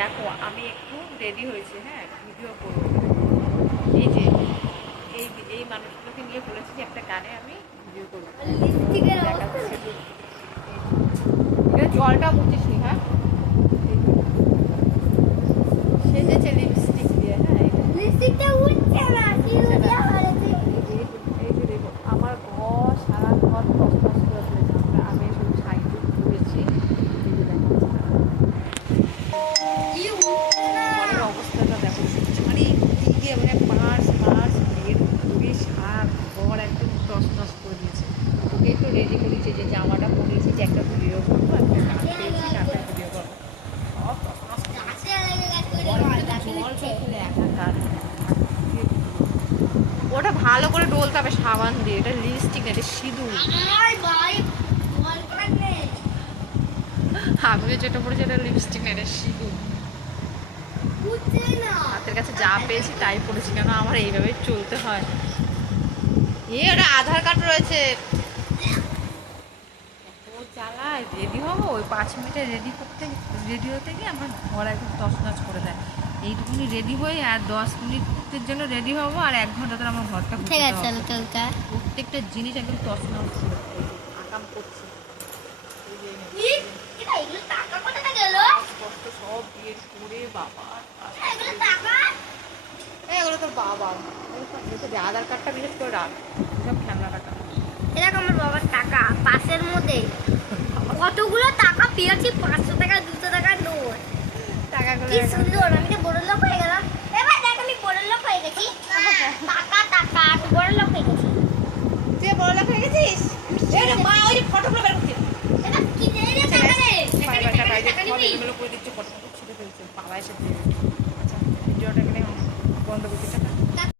দেখো আমি একটু রেডি হয়েছি, হ্যাঁ ভিডিও করবো। এই যে এই এই মানুষগুলোকে নিয়ে বলেছি যে একটা গানে আমি ভিডিও করবো। জলটা মুছিস নি, হ্যাঁ সেজেছে লিপস্টিক দিয়ে, হ্যাঁ লিপস্টিকটা উঠছে না, কি উঠে হয়েছে? এই যে দেখো আমার ঘর, সারা ঘর তসতস করে ফেলেছে। আমি শুধু সাইডে ঘুরেছি, ঘরের অবস্থাটা দেখো, চারিদিকে মানে পার্স পার্স বের করে সারা ঘর একদম তসতস করে দিয়েছে। ওকে একটু রেডি করেছে যে জামাটা পরেছি, যে একটা ভিডিও করবো, একটা গান পেয়েছি, গানটা ভিডিও করবো। সব তসতস করে একাকার। ওটা ভালো করে ডলতে হবে সাবান দিয়ে। এটা লিপস্টিক না, এটা সিঁদুর। আমিও যেটা পড়েছি এটা লিপস্টিক না, এটা সিঁদুর। হাতের কাছে যা পেয়েছি তাই পড়েছি, কেন আমার এইভাবে চলতে হয়। ওটা আধার কার্ড রয়েছে। ও চালায় রেডি হবো, ওই 5 মিনিটে রেডি হতে গিয়ে আমার ঘর একদম তছনছ করে দেয়। এইটুকুনি রেডি হয়ে আর 10 মিনিটের জন্য রেডি হবো, আর 1 ঘন্টা ধরে আমার ঘরটা প্রত্যেকটা জিনিস একদম তছনছ করে আকাম করছে। কষ্ট সব দিয়ে করে বাবা, এগুলো তোর বাবা আধার কার্ডটা বিশেষ করে রাখ, সব খেলনা টাকা। এরকম আমার বাবার টাকা পাশের মধ্যে কতগুলো টাকা পেয়েছি, 500 টাকা 200 টাকার নোট। টাকাগুলো কি সুন্দর, আমি তো বড় লোক হয়ে গেলাম। এবার দেখ আমি বড় লোক হয়ে গেছি, টাকা টাকা আমি বড় লোক হয়ে গেছি। তুই বড় লোক হয়ে গেছিস? এই মা ওই ফটোগুলো বের করতে, এটা কি রে রে টাকা রে, টাকা নিবি? এগুলো করে দিচ্ছে, ফটো ছিঁড়ে ফেলছে, পালা এসে দিয়ে। আচ্ছা ভিডিওটা এখানে বন্ধ করতে।